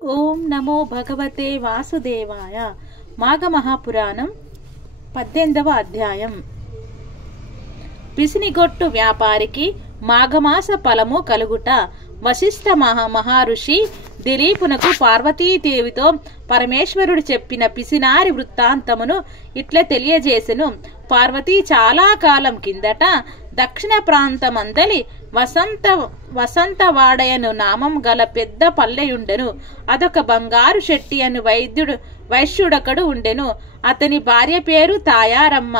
ఓం నమో భగవతే వాసుదేవాయ. మాఘ మహాపురాణం 18వ అధ్యాయం. పిసినిగొట్టు వ్యాపారికి మాఘమాస ఫలము కలుగుట. వశిష్ఠ మహారుషి దిలీపునకు పార్వతీదేవితో పరమేశ్వరుడు చెప్పిన పిసినారి వృత్తాంతమును ఇట్లా తెలియజేసెను. పార్వతీ చాలా కాలం కిందట దక్షిణ ప్రాంతమందలి వసంతవాడయను నామం గల పెద్ద పల్లెయుండెను. అదొక బంగారు శెట్టి అను వైశ్యుడొకడు ఉండెను. అతని భార్య పేరు తాయారమ్మ.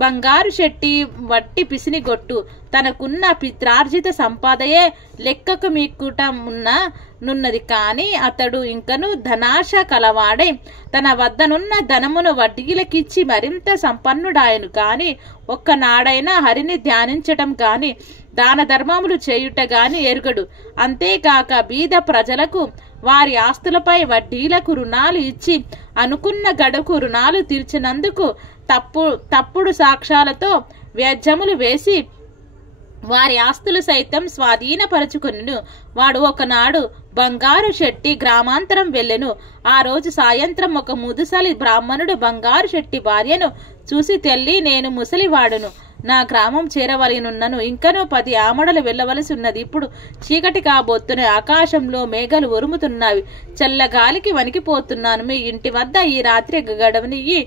బంగారు శెట్టి వట్టి పిసినిగొట్టు. తనకున్న పిత్రార్జిత సంపాదయే లెక్కకు మీకుటమున్నది. కాని అతడు ఇంకను ధనాశ కలవాడే. తన వద్దనున్న ధనమును వడ్డీలకిచ్చి మరింత సంపన్నుడాయను. కాని ఒక్కనాడైనా హరిని ధ్యానించటం గాని దాన ధర్మములు చేయుట గాని ఎరుగడు. అంతేకాక బీద ప్రజలకు వారి ఆస్తులపై వడ్డీలకు రుణాలు ఇచ్చి అనుకున్న గడుకు రుణాలు తీర్చినందుకు తప్పుడు సాక్ష్యాలతో వ్యాజ్యములు వేసి వారి ఆస్తులు సైతం స్వాధీనపరచుకొనెను. వాడు ఒకనాడు బంగారు శెట్టి గ్రామాంతరం వెళ్ళెను. ఆ రోజు సాయంత్రం ఒక ముదుసలి బ్రాహ్మణుడు బంగారు శెట్టి భార్యను చూసి, తెల్లి, నేను ముసలివాడును, నా గ్రామం చేరవలనున్నను. ఇంకనూ 10 ఆమడలు వెళ్ళవలసి ఉన్నది. ఇప్పుడు చీకటి కాబోతున్న ఆకాశంలో మేఘాలు ఉరుముతున్నవి. చల్లగాలికి వణికిపోతున్నాను. మీ ఇంటి వద్ద ఈ రాత్రి గడవనియ్యి,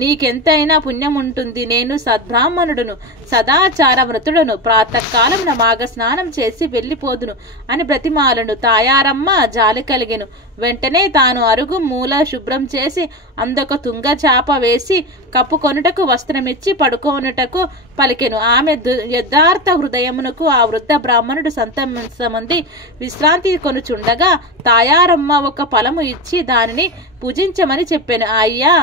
నీకెంతైనా పుణ్యం ఉంటుంది. నేను సద్బ్రాహ్మణుడును, సదాచార వ్రతుడును. ప్రాతకాలం మాఘ స్నానం చేసి వెళ్ళిపోదును అని బ్రతిమాలను. తాయారమ్మ జాలి కలిగెను. వెంటనే తాను అరుగు మూల శుభ్రం చేసి అందొక తుంగ చాప వేసి కప్పుకొనుటకు వస్త్రమిచ్చి పడుకొనుటకు పలికెను. ఆమె యథార్థ హృదయమునకు ఆ వృద్ధ బ్రాహ్మణుడు సంతమంది విశ్రాంతి కొనుచుండగా తాయారమ్మ ఒక ఫలము ఇచ్చి దానిని పూజించమని చెప్పాను. అయ్యా,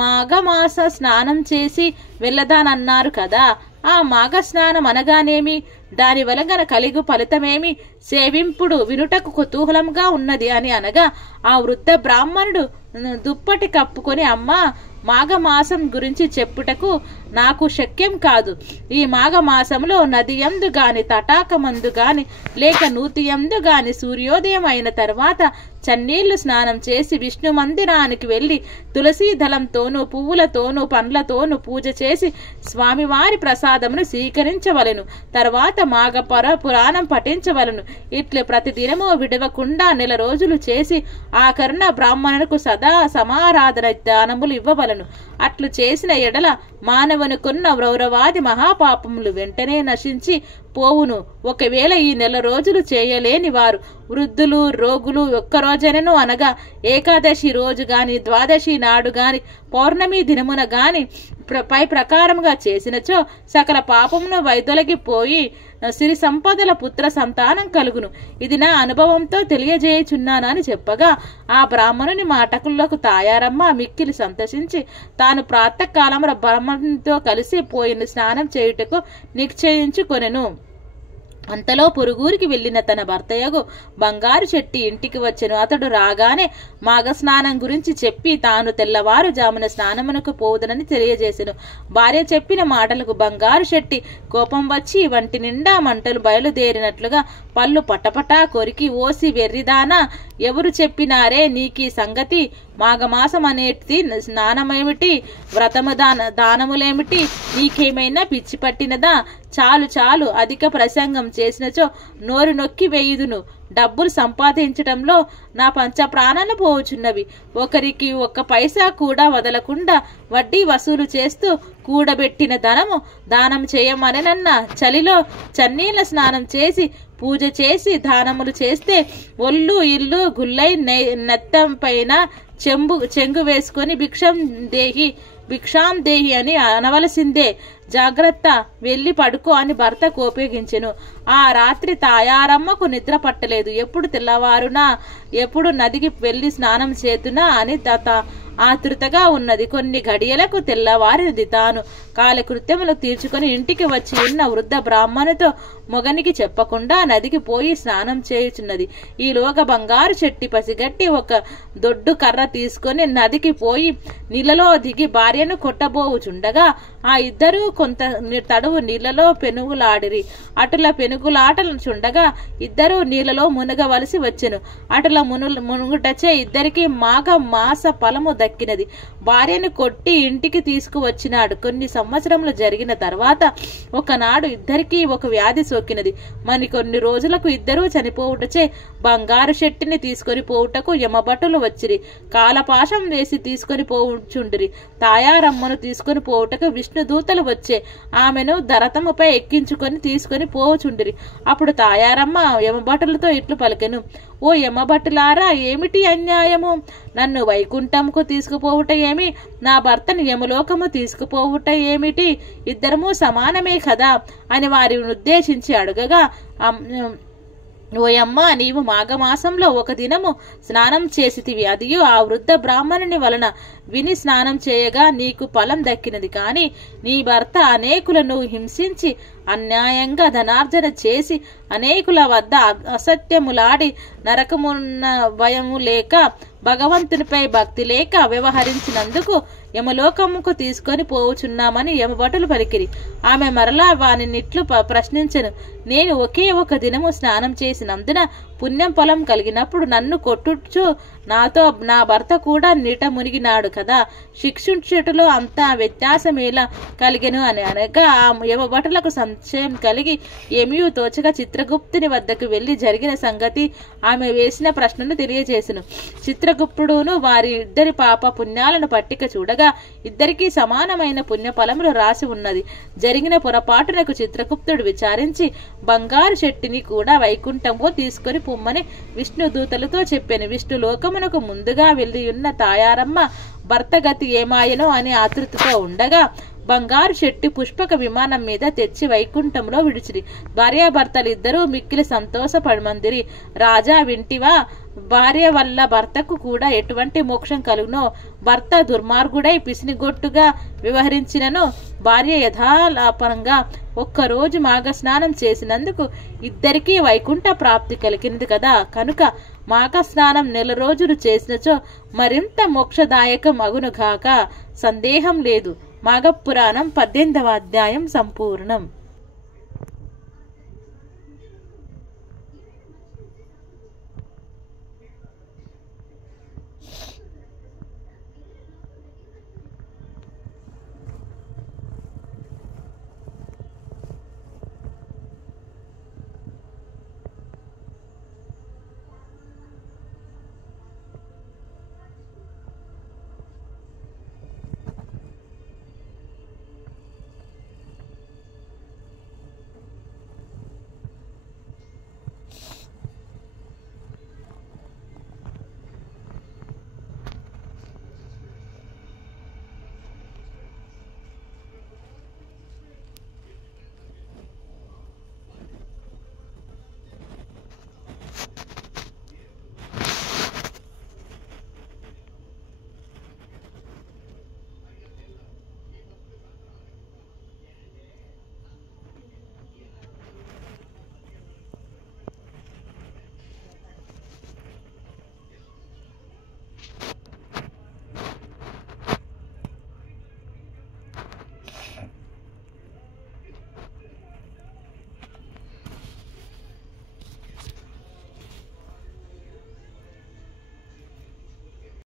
మాఘమాస స్నానం చేసి వెళ్ళదానన్నారు కదా, ఆ మాఘ స్నానం అనగానేమి, దాని వలన కలిగు ఫలితమేమి, సేవింపుడు వినుటకు కుతూహలంగా ఉన్నది అని అనగా ఆ వృద్ధ బ్రాహ్మణుడు దుప్పటి కప్పుకొని, అమ్మా, మాఘమాసం గురించి చెప్పుటకు నాకు శక్యం కాదు. ఈ మాఘమాసంలో నది యందు గాని తటాకమందు గాని లేక నూతి యందు గాని సూర్యోదయం అయిన తర్వాత చన్నీళ్లు స్నానం చేసి విష్ణు మందిరానికి వెళ్లి తులసీ దళంతోనూ పువ్వులతోనూ పండ్లతోనూ పూజ చేసి స్వామివారి ప్రసాదమును స్వీకరించవలెను. తర్వాత మాఘ పురాణం పఠించవలను. ఇట్లు ప్రతిదినము విడవకుండా 1 రోజులు చేసి ఆఖరణ బ్రాహ్మణులకు సదా సమారాధన దానములు ఇవ్వవలను. అట్లు చేసిన ఎడల మానవునికున్న రౌరవాది మహాపాపములు వెంటనే నశించి పోవును. ఒకవేళ ఈ 1 రోజులు చేయలేని వారు వృద్ధులు, రోగులు ఒక్కరోజనను అనగా ఏకాదశి రోజు గాని, ద్వాదశి నాడు గాని, పౌర్ణమి దినమున గాని పై ప్రకారముగా చేసినచో సకల పాపమును వైదొలగిపోయి సిరి సంపదల పుత్ర సంతానం కలుగును. ఇది నా అనుభవంతో తెలియజేయుచున్నానని చెప్పగా ఆ బ్రాహ్మణుని మాటకులకు తాయారమ్మ మిక్కిలి సంతోషించి తాను ప్రాతకాలమున బ్రాహ్మణునితో కలిసి పోయిన స్నానం చేయుటకు నిశ్చయించుకొనెను. అంతలో పొరుగురికి వెళ్లిన తన భర్తయగు బంగారు శెట్టి ఇంటికి వచ్చెను. అతడు రాగానే మాఘస్నానం గురించి చెప్పి తాను తెల్లవారుజామున స్నానమునకు పోవుదనని తెలియజేసెను. భార్య చెప్పిన మాటలకు బంగారు శెట్టి కోపం వచ్చి వంటి నిండా మంటలు బయలుదేరినట్లుగా పళ్ళు పటపటా కొరికి, ఓసి వెర్రిదానా, ఎవరు చెప్పినారే నీకీ సంగతి? మాఘమాసం అనేటిది స్నానమేమిటి, వ్రతము దానములేమిటి, నీకేమైనా పిచ్చి పట్టినదా? చాలు చాలు, అధిక ప్రసంగం చేసినచో నోరు నొక్కి వేయుదును. డబ్బులు సంపాదించటంలో నా పంచ ప్రాణాలు పోవుచున్నవి. ఒకరికి 1 పైసా కూడా వదలకుండా వడ్డీ వసూలు చేస్తూ కూడబెట్టిన ధనము దానం చేయమనన్న చలిలో చన్నీళ్ల స్నానం చేసి పూజ చేసి దానములు చేస్తే ఒళ్ళు ఇల్లు గుల్లై నెత్తం పైన చెంగు వేసుకొని భిక్షాం దేహి అని అనవలసిందే. జాగ్రత్త, వెళ్ళి పడుకో అని భర్త కోపగించెను. ఆ రాత్రి తాయారమ్మకు నిద్ర పట్టలేదు. ఎప్పుడు తెల్లవారునా, ఎప్పుడు నదికి వెళ్లి స్నానం చేతునా అని ఆతృతగా ఉన్నది. కొన్ని గడియలకు తెల్లవారినది. తాను కాలకృత్యములు తీర్చుకొని ఇంటికి వచ్చి ఉన్న వృద్ధ బ్రాహ్మణుతో మొగనికి చెప్పకుండా నదికి పోయి స్నానం చేయుచున్నది. ఈలోగా బంగారు చెట్టి పసిగట్టి ఒక దొడ్డు కర్ర తీసుకొని నదికి పోయి నీళ్ళలో దిగి భార్యను కొట్టబోవుచుండగా ఆ ఇద్దరూ కొంత తడువు నీళ్లలో పెనుగులాడిరి. అటుల పెనుగులాటలు చుండగా ఇద్దరూ నీళ్లలో మునగవలసి వచ్చెను. అటుల మునుగుటచే ఇద్దరికి మాస ఫలము దక్కినది. భార్యను కొట్టి ఇంటికి తీసుకువచ్చినాడు. కొన్ని సంవత్సరములు జరిగిన తర్వాత ఒకనాడు ఇద్దరికీ ఒక వ్యాధి సోకినది. కొన్ని రోజులకు ఇద్దరూ చనిపోవుటచే బంగారు శెట్టిని తీసుకొని పోవుటకు యమభటులు వచ్చిరి. కాలపాశం వేసి తీసుకొని పోవుచుండిరి. తాయారమ్మను తీసుకొని పోవుటకు విష్ణుదూతలు వచ్చే ఆమెను దరతముపై ఎక్కించుకొని తీసుకొని పోవుచుండిరి. అప్పుడు తాయారమ్మ యమభటులతో ఇట్లు పలికెను, ఓ యమభటులారా, ఏమిటి అన్యాయము? నన్ను వైకుంఠంకు తీసుకుపోవుట ఏమి, నా భర్తను యమలోకము తీసుకుపోవుట ఏమిటి? ఇద్దరము సమానమే కదా అని వారిని ఉద్దేశించి అడగగా, ఓయమ్మ, నీవు మాఘమాసంలో ఒక దినము స్నానం చేసితివి. అదియు ఆ వృద్ధ బ్రాహ్మణుని వలన విని స్నానం చేయగా నీకు ఫలం దక్కినది. కాని నీ భర్త అనేకులను హింసించి అన్యాయంగా ధనార్జన చేసి అనేకుల వద్ద అసత్యములాడి నరకమున్న భయము లేక భగవంతునిపై భక్తి లేక వ్యవహరించినందుకు యమలోకముకు తీసుకొని పోవుచున్నామని యమభటులు పలికిరి. ఆమె మరలా వానినిట్లు ప్రశ్నించెను, నేను ఒకే ఒక దినము స్నానం చేసినందున పుణ్యం ఫలం కలిగినప్పుడు నన్ను కొట్టుచు నాతో నా భర్త కూడా నీట మునిగినాడు కదా, శిక్షించుటలో అంతా వ్యత్యాసమేలా కలిగెను అని అనగా ఆ యమభటులకు సంశయం కలిగి ఏమీ తోచగా చిత్రగుప్తుని వద్దకు వెళ్లి జరిగిన సంగతి ఆమె వేసిన ప్రశ్నను తెలియజేసెను. చిత్రగుప్తుడును వారి ఇద్దరి పాప పుణ్యాలను పట్టిక చూడగా ఇద్దరికీ సమానమైన పుణ్యఫలములు రాసి ఉన్నది. జరిగిన పొరపాటునకు చిత్రగుప్తుడు విచారించి బంగారు చెట్టిని కూడా వైకుంఠంలో తీసుకొని పొమ్మని విష్ణుదూతలతో చెప్పాను. విష్ణు లోకమునకు ముందుగా వెళ్ళియున్న తాయారమ్మ భర్త గతి ఏమాయనో అని ఆతృతతో ఉండగా బంగారు చెట్టి పుష్పక విమానం మీద తెచ్చి వైకుంఠంలో విడిచిరి. భార్యాభర్తలు ఇద్దరూ మిక్కిలి సంతోషపడమందిరి. రాజా, వింటివా? భార్య వల్ల భర్తకు కూడా ఎటువంటి మోక్షం కలుగునో, భర్త దుర్మార్గుడై పిసినిగొట్టుగా వ్యవహరించినను భార్య యథాలాపంగా ఒక్కరోజు మాఘస్నానం చేసినందుకు ఇద్దరికీ వైకుంఠ ప్రాప్తి కలిగినది కదా. కనుక మాఘస్నానం 1 రోజులు చేసినచో మరింత మోక్షదాయకం అగునుగాక, సందేహం లేదు. మాఘపురాణం 18వ అధ్యాయం సంపూర్ణం.